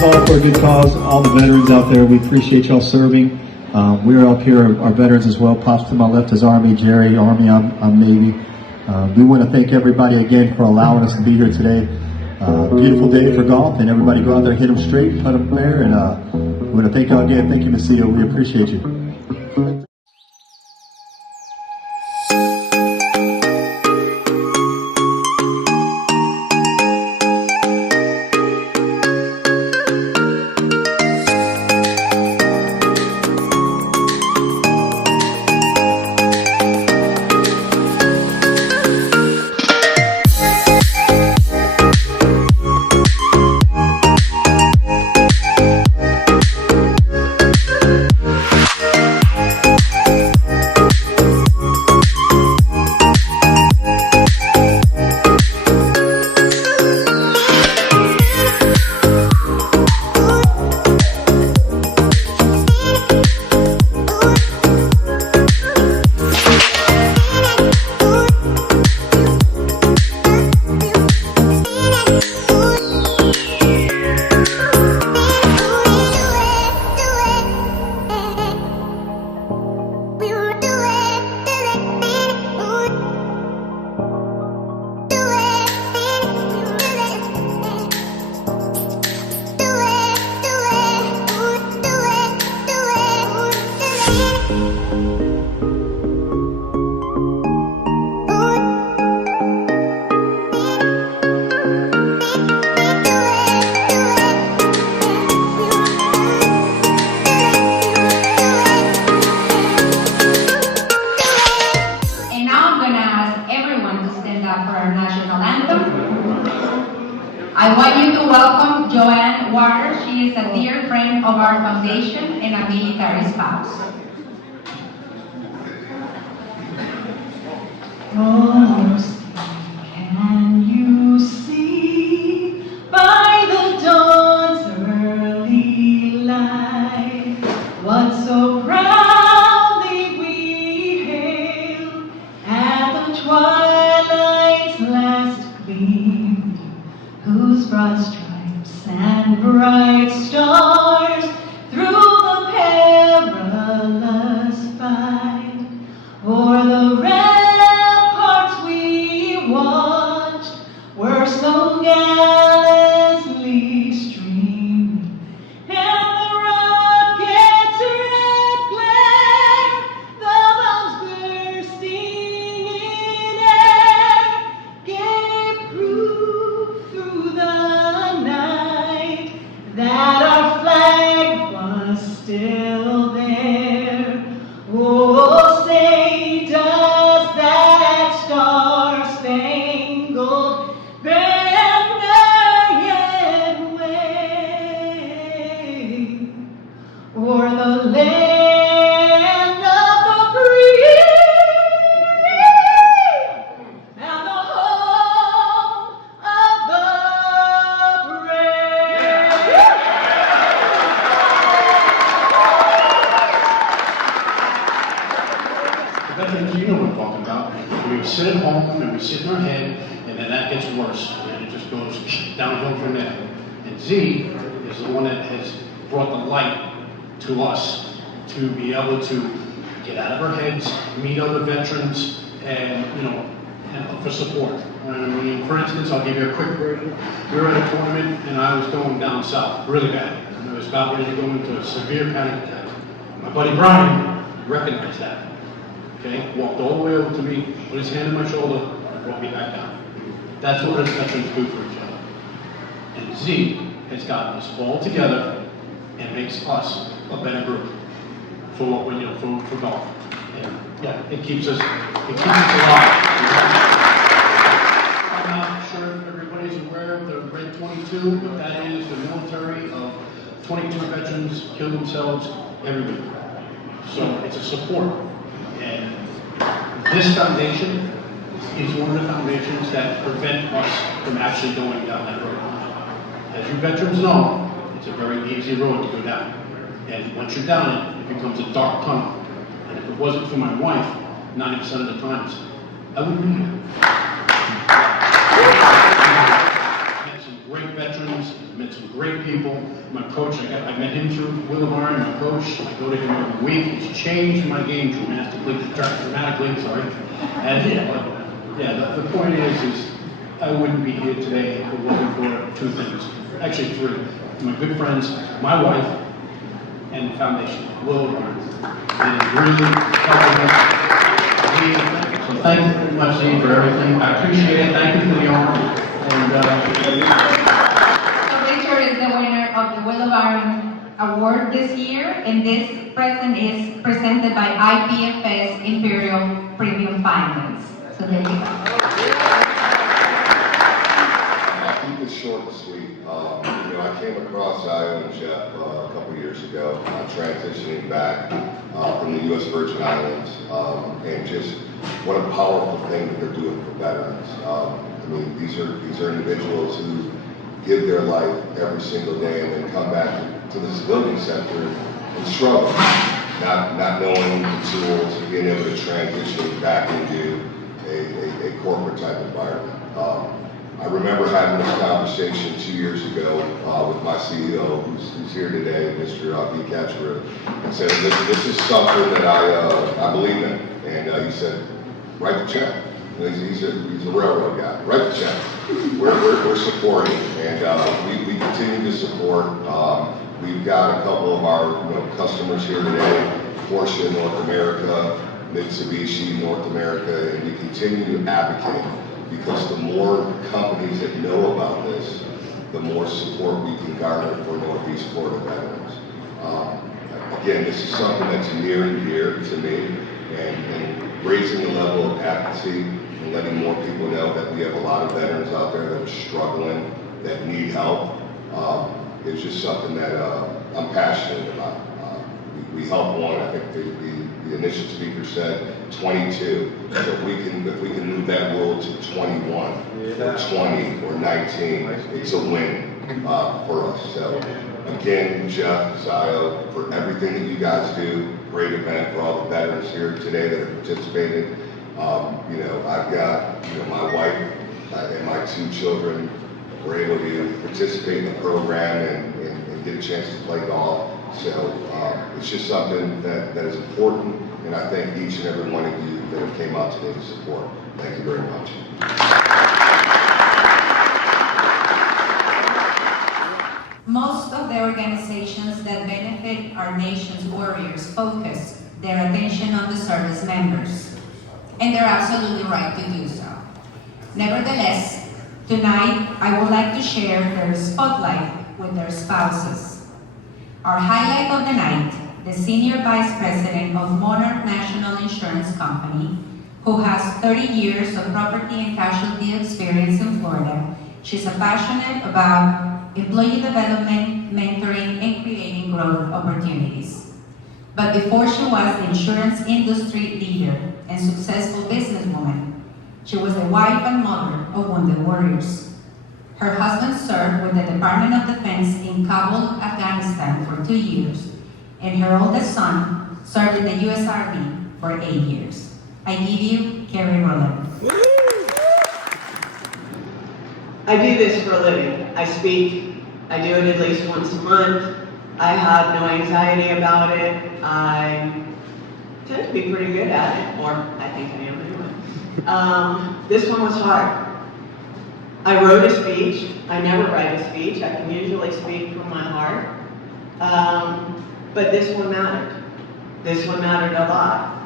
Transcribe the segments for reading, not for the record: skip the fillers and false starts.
is all for a good cause. All the veterans out there, we appreciate y'all serving. We're up here, our veterans as well. Pops to my left is Army, Jerry, Army, I'm Navy. We want to thank everybody again for allowing us to be here today. Beautiful day for golf, and everybody go out there, hit them straight, put them there, and we want to thank y'all again. Thank you, Macio. We appreciate you. I want you to welcome Joanne Waters. She is a dear friend of our foundation and a military spouse. Oh, can you see by the dawn's early light what so proudly we hailed at the twilight's last gleam, whose broad stripes and bright stars through the perilous fight o'er the ramparts we watched were so gallantly streaming, and the rockets' red glare, the bombs bursting in air, gave proof through the night that our flag was still there. Oh, say does that star-spangled banner yet wave o'er the land of the free and the home of the brave? Veterans, you know what I'm talking about. We sit at home and we sit in our head, and then that gets worse, and it just goes downhill from there. And Z is the one that has brought the light to us to be able to get out of our heads, meet other veterans, and and for support. I mean, for instance, I'll give you a quick version. We were at a tournament, and I was going down south really bad. I was about ready to go into a severe panic attack. My buddy Brian recognized that. Okay, walked all the way over to me, put his hand on my shoulder, and brought me back down. That's what us veterans do for each other. And Z has gotten us all together and makes us a better group for what we for golf. And yeah, it keeps us alive. I'm not sure if everybody's aware of the Red 22, but that is the military of 22 veterans kill themselves every week. So it's a support. And this foundation is one of the foundations that prevent us from actually going down that road. As you veterans know, it's a very easy road to go down. And once you're down it, it becomes a dark tunnel. And if it wasn't for my wife, 90% of the times, I wouldn't be here. And so some great veterans, met some great people. My coach, I met him through Willowbar, my coach. I go to him every week. He's changed my game dramatically. The point is I wouldn't be here today if it wasn't for two things. Actually, three. My good friends, my wife, and the foundation, Willowbar. It is really helping us. So thank you very much, Dean, for everything. I appreciate it. Thank you for the honor. And, So Richard is the winner of the Willow Baron Award this year, and this present is presented by IPFS Imperial Premium Finance. So there you go. I'll keep it short and sweet. I came across Io and Jeff a couple years ago, transitioning back from the U.S. Virgin Islands, and just what a powerful thing that they're doing for veterans. These are individuals who give their life every single day and then come back to the civilian sector and struggle, not knowing the tools, being able to transition back into a corporate type environment. I remember having this conversation 2 years ago with my CEO, who's here today, Mr. Ketchler, and said, this is something that I believe in. And he said, write the check. He's a railroad guy. Write the check. We're supporting, and we continue to support. We've got a couple of our customers here today, Porsche North America, Mitsubishi North America, and we continue to advocate, because the more companies that know about this, the more support we can garner for Northeast Florida veterans. Again, this is something that's near and dear to me, and raising the level of advocacy and letting more people know that we have a lot of veterans out there that are struggling, that need help, is just something that I'm passionate about. We help one. I think the initial speaker said 22. So if we can move that rule to 21 or 20 or 19, it's a win for us. So again, Jeff, Zio, for everything that you guys do, great event for all the veterans here today that have participated. I've got my wife and my 2 children were able to participate in the program and get a chance to play golf. So it's just something that is important, and I thank each and every one of you that have came out today to support. Thank you very much. Most of the organizations that benefit our nation's warriors focus their attention on the service members, and they're absolutely right to do so. Nevertheless, tonight I would like to share their spotlight with their spouses. Our highlight of the night, the Senior Vice President of Monarch National Insurance Company, who has 30 years of property and casualty experience in Florida. She's passionate about employee development, mentoring, and creating growth opportunities. But before she was the insurance industry leader and successful businesswoman, she was the wife and mother of wounded warriors. Her husband served with the Department of Defense in Kabul, Afghanistan for 2 years, and her oldest son served in the U.S. Army for 8 years. I give you Carrie Rowland. I do this for a living. I speak. I do it at least once a month. I have no anxiety about it. I tend to be pretty good at it, or I think I am anyway. This one was hard. I wrote a speech. I never write a speech. I can usually speak from my heart. But this one mattered. This one mattered a lot.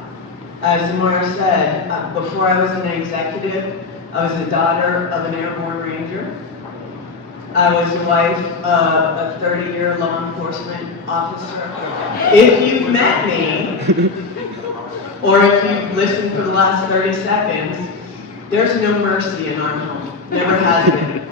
As Zamora said, before I was an executive, I was the daughter of an airborne ranger. I was the wife of a 30-year law enforcement officer. If you've met me, or if you've listened for the last 30 seconds, there's no mercy in our home. Never has been.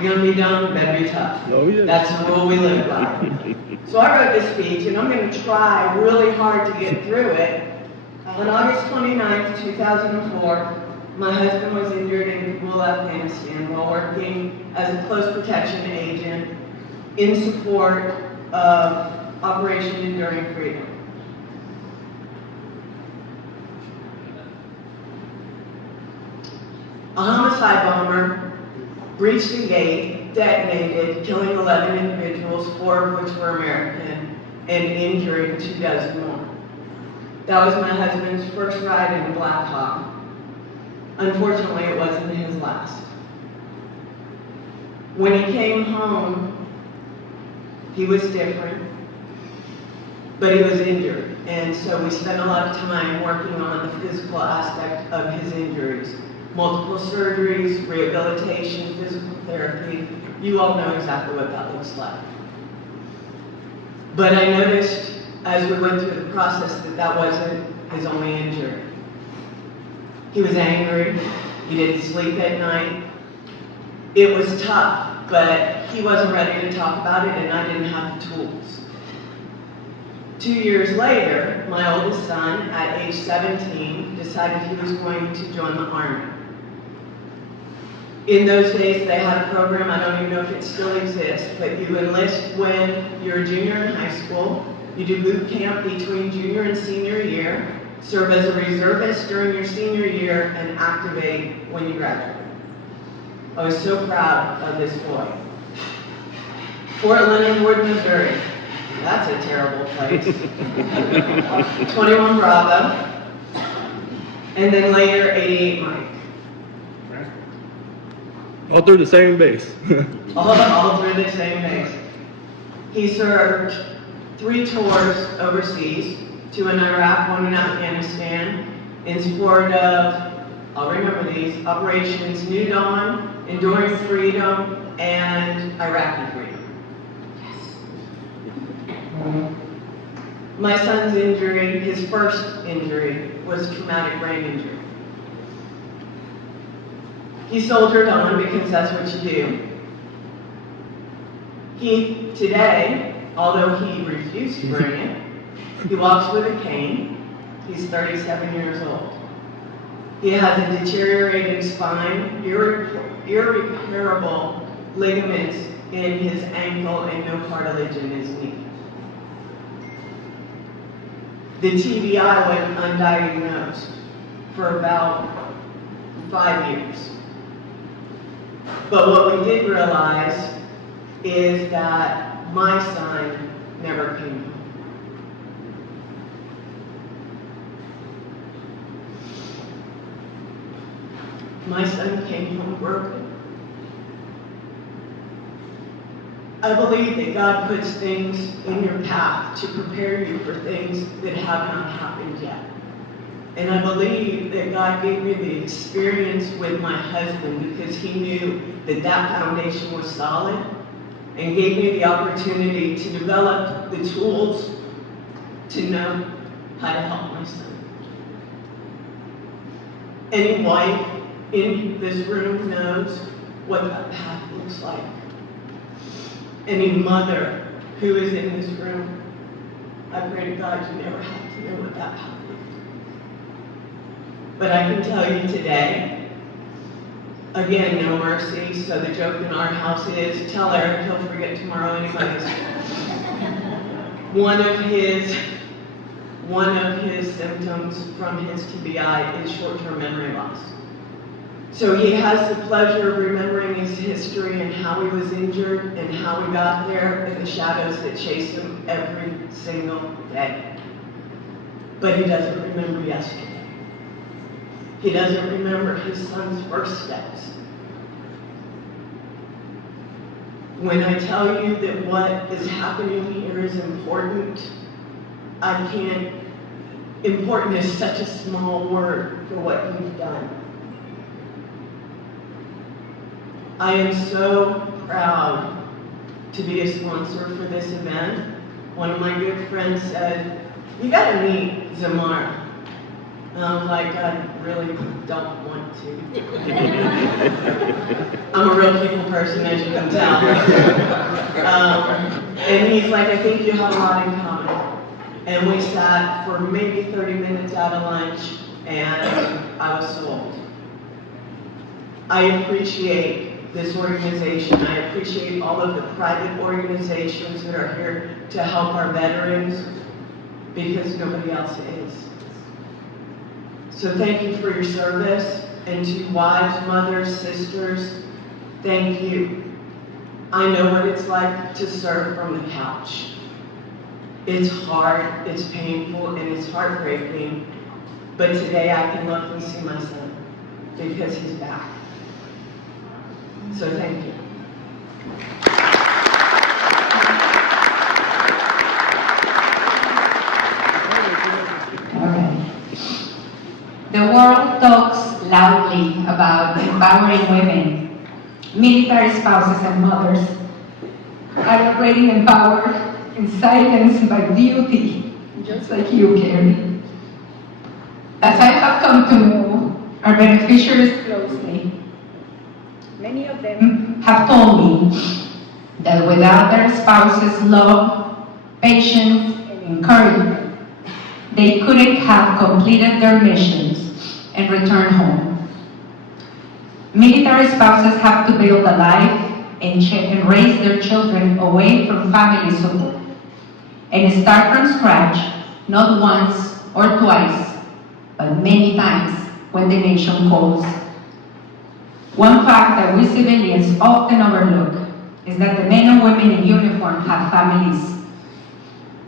You're gonna be dumb, better be tough. That's the rule we live by. So I wrote this speech, and I'm gonna try really hard to get through it. On August 29th, 2004, my husband was injured in Kabul, Afghanistan, while working as a close protection agent in support of Operation Enduring Freedom. A homicide bomber breached the gate, detonated, killing 11 individuals, 4 of which were American, and injuring 24 more. That was my husband's first ride in a Black Hawk. Unfortunately, it wasn't his last. When he came home, he was different, but he was injured. And so we spent a lot of time working on the physical aspect of his injuries. Multiple surgeries, rehabilitation, physical therapy. You all know exactly what that looks like. But I noticed as we went through the process that that wasn't his only injury. He was angry, he didn't sleep at night. It was tough, but he wasn't ready to talk about it and I didn't have the tools. 2 years later, my oldest son, at age 17, decided he was going to join the Army. In those days, they had a program, I don't even know if it still exists, but you enlist when you're a junior in high school, you do boot camp between junior and senior year, serve as a reservist during your senior year, and activate when you graduate. I was so proud of this boy. Fort Leonard Wood, Missouri. That's a terrible place. 21 Bravo. And then later, 88 Mike. All through the same base. All through the same base. He served 3 tours overseas, 2 in Iraq, 1 in Afghanistan, in support of, I'll remember these, Operations New Dawn, Enduring Freedom, and Iraqi Freedom. Yes. My son's injury, his first injury, was a traumatic brain injury. He soldiered on because that's what you do. He, today, although he refused to bring it, he walks with a cane. He's 37 years old. He has a deteriorating spine, irreparable ligaments in his ankle, and no cartilage in his knee. The TBI went undiagnosed for about 5 years. But what we did realize is that my son never came home. My son came home broken. I believe that God puts things in your path to prepare you for things that have not happened yet. And I believe that God gave me the experience with my husband because he knew that that foundation was solid and gave me the opportunity to develop the tools to know how to help my son. Any wife in this room knows what that path looks like. Any mother who is in this room, I pray to God you never have to know what that path looks like. But I can tell you today, again, no mercy, so the joke in our house is, tell Eric he'll forget tomorrow anyways. One of his symptoms from his TBI is short-term memory loss. So he has the pleasure of remembering his history and how he was injured and how he got there and the shadows that chased him every single day. But he doesn't remember yesterday. He doesn't remember his son's first steps. When I tell you that what is happening here is important, important is such a small word for what you've done. I am so proud to be a sponsor for this event. One of my good friends said, you gotta meet Zamara. And I was like, I really don't want to. I'm a real people person, as you can tell. And he's like, I think you have a lot in common. And we sat for maybe 30 minutes out of lunch, and I was sold. I appreciate this organization. I appreciate all of the private organizations that are here to help our veterans, because nobody else is. So thank you for your service, and to wives, mothers, sisters, Thank you. I know what it's like to serve from the couch. It's hard, it's painful, and it's heartbreaking. But today I can look and see my son because he's back. So thank you. All right. The world talks loudly about empowering women. Military spouses and mothers are already empowered and silenced by duty, just like you, Gary. As I have come to know our beneficiaries closely, many of them have told me that without their spouses' love, patience, and encouragement, they couldn't have completed their missions and returned home. Military spouses have to build a life and raise their children away from family support and start from scratch, not once or twice, but many times when the nation calls. One fact that we civilians often overlook is that the men and women in uniform have families.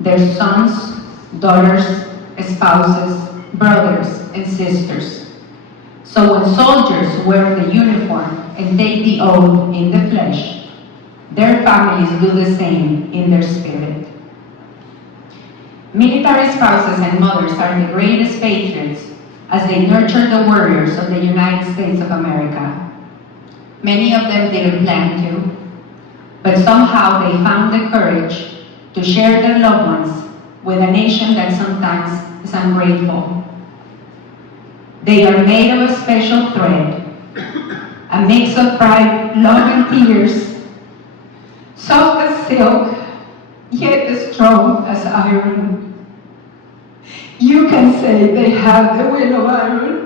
Their sons, daughters, spouses, brothers, and sisters. So when soldiers wear the uniform and take the oath in the flesh, their families do the same in their spirit. Military spouses and mothers are the greatest patriots as they nurture the warriors of the United States of America. Many of them didn't plan to, but somehow they found the courage to share their loved ones with a nation that sometimes is ungrateful. They are made of a special thread, a mix of pride, love, and tears, soft as silk, yet as strong as iron. You can say they have the will of iron,